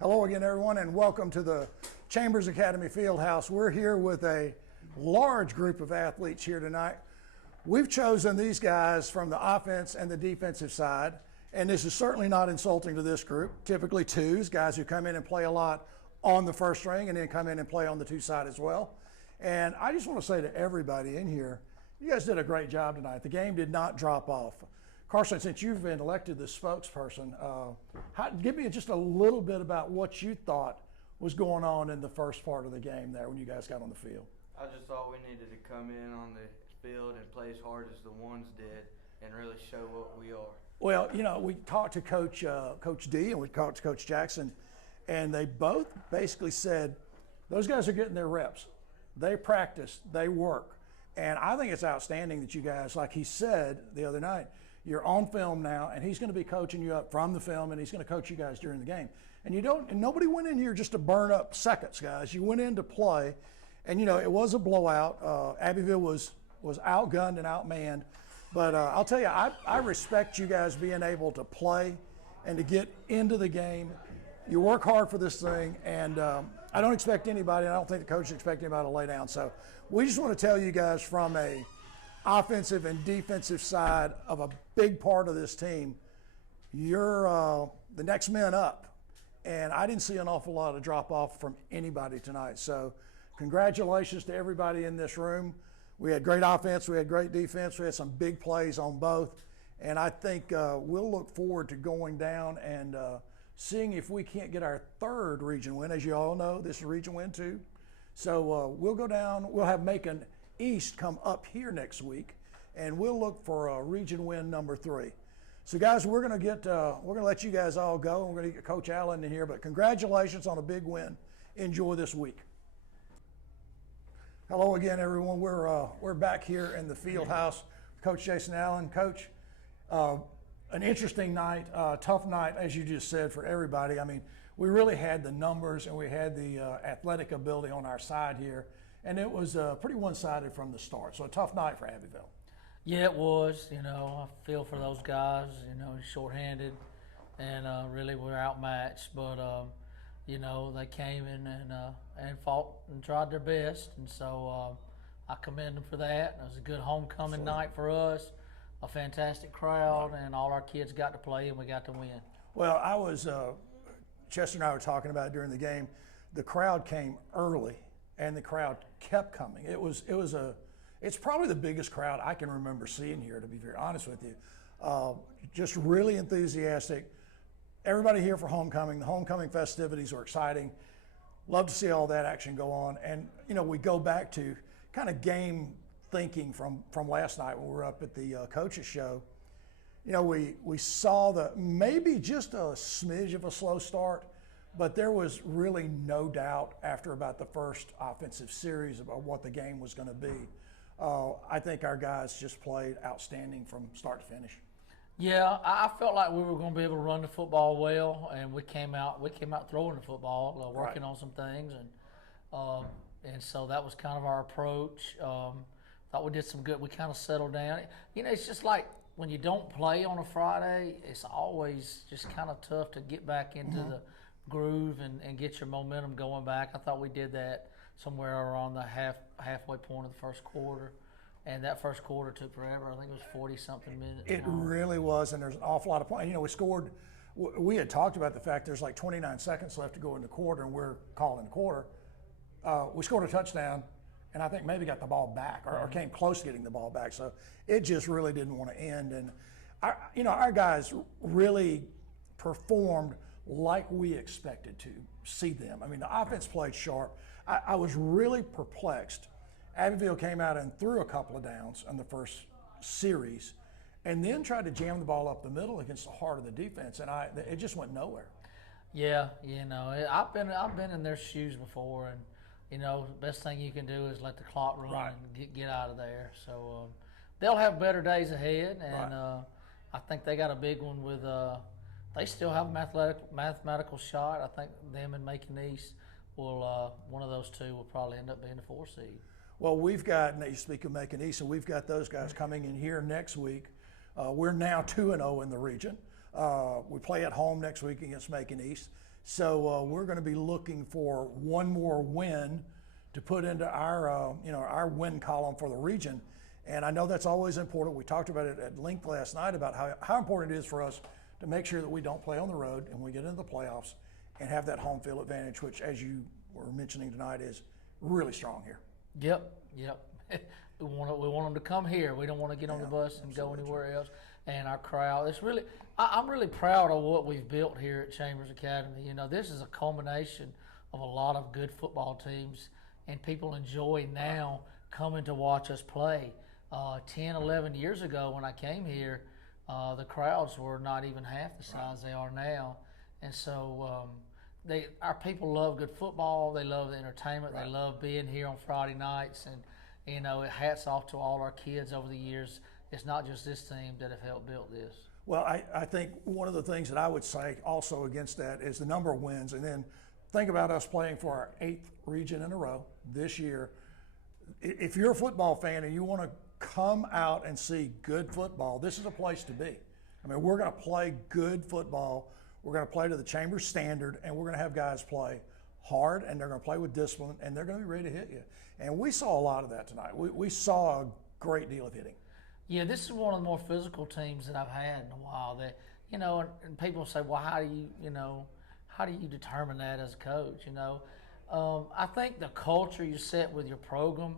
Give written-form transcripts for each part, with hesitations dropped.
Hello again, everyone, and welcome to the Chambers Academy Fieldhouse. We're here with a large group of athletes here tonight. We've chosen these guys from the offense and the defensive side, and this is certainly not insulting to this group. Typically twos, guys who come in and play a lot on the first string and then come in and play on the two side as well. And I just want to say to everybody in here, you guys did a great job tonight. The game did not drop off. Carson, since you've been elected the spokesperson, give me just a little bit about what you thought was going on in the first part of the game there when you guys got on the field. I just thought we needed to come in on the field and play as hard as the ones did and really show what we are. Well, you know, we talked to Coach D and we talked to Coach Jackson, and they both basically said those guys are getting their reps. They practice, they work. And I think it's outstanding that you guys, like he said the other night, you're on film now, and he's going to be coaching you up from the film, and he's going to coach you guys during the game. And nobody went in here just to burn up seconds, guys. You went in to play, and you know it was a blowout. Abbeville was outgunned and outmanned, but I'll tell you, I respect you guys being able to play and to get into the game. You work hard for this thing, and I don't expect anybody, and I don't think the coaches expect anybody to lay down. So we just want to tell you guys from a offensive and defensive side of a big part of this team, you're the next man up. And I didn't see an awful lot of drop off from anybody tonight. So congratulations to everybody in this room. We had great offense, we had great defense, we had some big plays on both. And I think we'll look forward to going down and seeing if we can't get our third region win. As you all know, this is region win too. So we'll go down, we'll have Macon East come up here next week, and we'll look for a region win number 3. So guys, we're gonna let you guys all go, and we're gonna get Coach Allen in here, but congratulations on a big win. Enjoy this week. Hello again, everyone. We're back here in the field house. Coach Jason Allen. Coach, an interesting night, tough night, as you just said, for everybody. I mean, we really had the numbers and we had the athletic ability on our side here, and it was pretty one-sided from the start. So a tough night for Abbeville. Yeah, it was. You know, I feel for those guys. You know, shorthanded, and really we're outmatched. But you know, they came in and fought and tried their best, and so I commend them for that. It was a good homecoming night for us. A fantastic crowd, and all our kids got to play, and we got to win. Well, I was Chester and I were talking about it during the game. The crowd came early, and the crowd kept coming. It's probably the biggest crowd I can remember seeing here, to be very honest with you. Just really enthusiastic. Everybody here for homecoming. The homecoming festivities were exciting. Love to see all that action go on. And you know, we go back to kind of game thinking from last night when we were up at the coaches show. You know, we saw maybe just a smidge of a slow start, but there was really no doubt after about the first offensive series about what the game was going to be. I think our guys just played outstanding from start to finish. Yeah, I felt like we were going to be able to run the football well, and we came out throwing the football, working on some things, and so that was kind of our approach. Thought we did some good. We kind of settled down. You know, it's just like when you don't play on a Friday, it's always just kind of tough to get back into the groove and get your momentum going back. I thought we did that somewhere around the halfway point of the first quarter, and that first quarter took forever. I think it was 40-something minutes. It really was, and there's an awful lot of points. You know, we scored. We had talked about the fact there's like 29 seconds left to go in the quarter, and we're calling the quarter. We scored a touchdown, and I think maybe got the ball back or came close to getting the ball back. So it just really didn't want to end. And our guys really performed like we expected to see them. I mean, the offense played sharp. I was really perplexed. Abbeville came out and threw a couple of downs in the first series, and then tried to jam the ball up the middle against the heart of the defense, and it just went nowhere. Yeah, you know, I've been in their shoes before, and you know, the best thing you can do is let the clock run and get out of there. So they'll have better days ahead, and I think they got a big one with. They still have a mathematical shot. I think them and Macon East will. One of those two will probably end up being the 4 seed. Well, we've got. You speak of Macon East, and we've got those guys coming in here next week. We're now 2-0 in the region. We play at home next week against Macon East. So we're going to be looking for one more win to put into our, our win column for the region. And I know that's always important. We talked about it at length last night about how important it is for us to make sure that we don't play on the road and we get into the playoffs and have that home field advantage, which, as you were mentioning tonight, is really strong here. Yep. We want them to come here. We don't want to get on the bus and go anywhere else. And our crowd, I'm really proud of what we've built here at Chambers Academy. This is a culmination of a lot of good football teams, and people enjoy now coming to watch us play. 10, 11 years ago when I came here, the crowds were not even half the size they are now. And so our people love good football. They love the entertainment. Right. They love being here on Friday nights. And, hats off to all our kids over the years. It's not just this team that have helped build this. Well, I think one of the things that I would say also against that is the number of wins. And then think about us playing for our 8th region in a row this year. If you're a football fan and you want to come out and see good football, this is a place to be. I mean, we're going to play good football. We're going to play to the Chambers standard, and we're going to have guys play hard, and they're going to play with discipline, and they're going to be ready to hit you. And we saw a lot of that tonight. We saw a great deal of hitting. Yeah, this is one of the more physical teams that I've had in a while. That and people say, well, how do you determine that as a coach? I think the culture you set with your program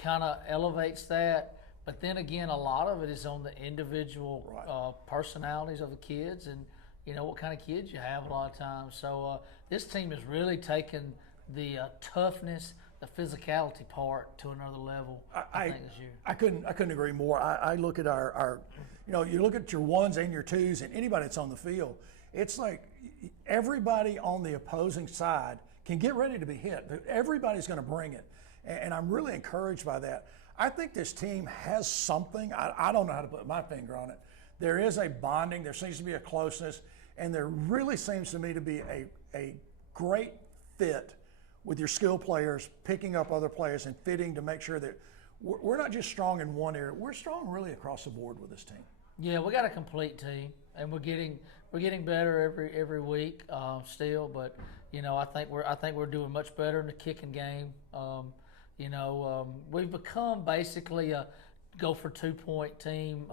kind of elevates that. But then again, a lot of it is on the individual personalities of the kids and what kind of kids you have a lot of times. So this team has really taken the toughness, the physicality part to another level. I think this year. I couldn't agree more. I look at our you look at your ones and your twos and anybody that's on the field. It's like everybody on the opposing side can get ready to be hit. Everybody's going to bring it, and I'm really encouraged by that. I think this team has something. I don't know how to put my finger on it. There is a bonding. There seems to be a closeness, and there really seems to me to be a great fit with your skill players, picking up other players and fitting to make sure that we're not just strong in one area. We're strong really across the board with this team. Yeah, we got a complete team, and we're getting better every week still. But I think we're doing much better in the kicking game. We've become basically a go for 2-point team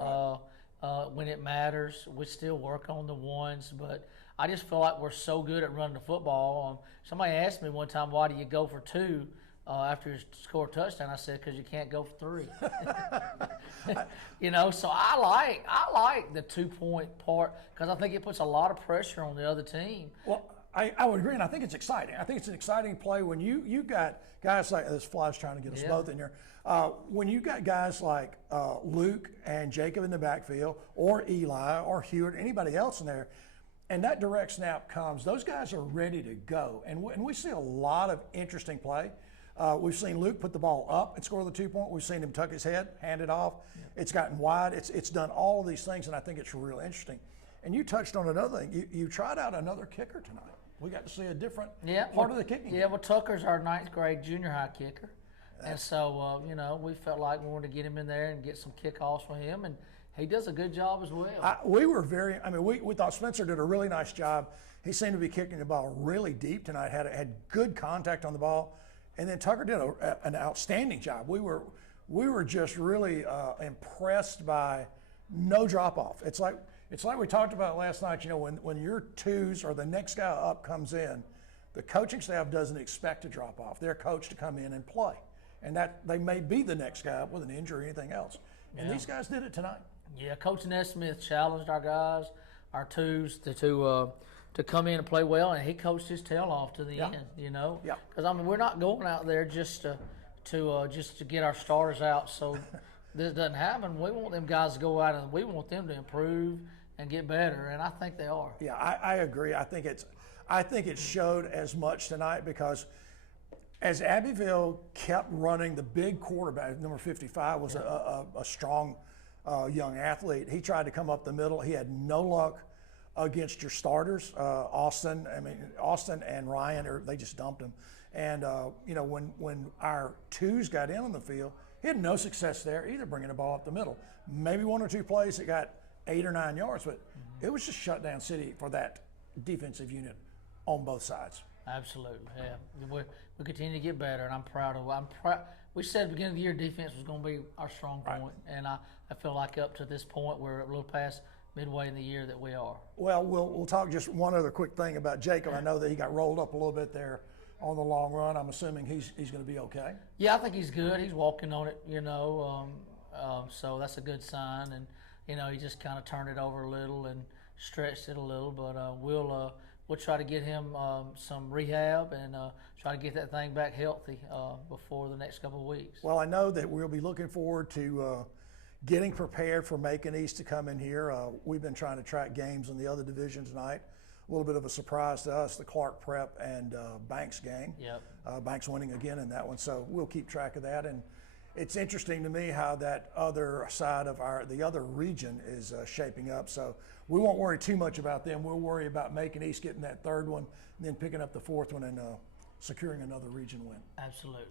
when it matters. We still work on the ones, but I just feel like we're so good at running the football. Somebody asked me one time, why do you go for 2 after you score a touchdown? I said, because you can't go for 3. So I like the 2-point part because I think it puts a lot of pressure on the other team. Well, I would agree, and I think it's exciting. I think it's an exciting play when you got guys like this. Fly's trying to get us both in here. When you got guys like Luke and Jacob in the backfield, or Eli, or Hewitt, anybody else in there, and that direct snap comes, those guys are ready to go. And we see a lot of interesting play. We've seen Luke put the ball up and score the 2-point. We've seen him tuck his head, hand it off. Yeah. It's gotten wide. It's done all of these things, and I think it's real interesting. And you touched on another thing. You tried out another kicker tonight. We got to see a different part of the kicking. Yeah, well, Tucker's our 9th grade junior high kicker. And so, we felt like we wanted to get him in there and get some kickoffs for him, and he does a good job as well. We thought Spencer did a really nice job. He seemed to be kicking the ball really deep tonight, had good contact on the ball, and then Tucker did an outstanding job. We were just really impressed by no drop-off. It's like we talked about last night, when your twos or the next guy up comes in, the coaching staff doesn't expect to drop off. They're coached to come in and play. And that they may be the next guy up with an injury or anything else. And these guys did it tonight. Yeah, Coach Nesmith challenged our guys, our twos, to come in and play well, and he coached his tail off to the end, Yeah. Because, we're not going out there just to get our starters out so this doesn't happen. We want them guys to go out and we want them to improve and get better, and I think they are. Yeah, I agree. I think it showed as much tonight because as Abbeville kept running, the big quarterback, number 55, was a strong young athlete. He tried to come up the middle. He had no luck against your starters. Austin and Ryan, they just dumped him. And when our twos got in on the field, he had no success there either, bringing the ball up the middle. Maybe 1 or 2 plays that got 8 or 9 yards, but it was just shut down city for that defensive unit on both sides. Absolutely, yeah. We continue to get better, and I'm proud of. We said at the beginning of the year defense was going to be our strong point, and I feel like up to this point we're a little past midway in the year that we are. Well, we'll talk just one other quick thing about Jacob. I know that he got rolled up a little bit there on the long run. I'm assuming he's going to be okay. Yeah, I think he's good. He's walking on it, so that's a good sign. And he just kind of turned it over a little and stretched it a little. But we'll try to get him some rehab and try to get that thing back healthy before the next couple of weeks. Well, I know that we'll be looking forward to getting prepared for Macon East to come in here. We've been trying to track games in the other division tonight. A little bit of a surprise to us, the Clark Prep and Banks game. Yep. Banks winning again in that one, so we'll keep track of that. And it's interesting to me how that other side of the other region is shaping up. So we won't worry too much about them. We'll worry about Macon East getting that third one, and then picking up the fourth one and securing another region win. Absolutely.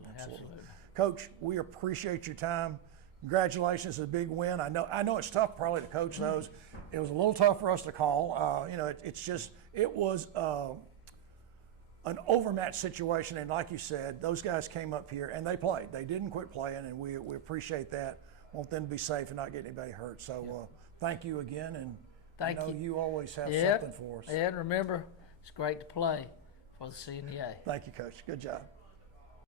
Coach, we appreciate your time. Congratulations, a big win. I know it's tough probably to coach those. It was a little tough for us to call. It was an overmatched situation, and like you said, those guys came up here and they played. They didn't quit playing, and we appreciate that. Want them to be safe and not get anybody hurt. So thank you again, and I know you always have something for us. Yeah, remember, it's great to play for the CNEA. Thank you, Coach. Good job.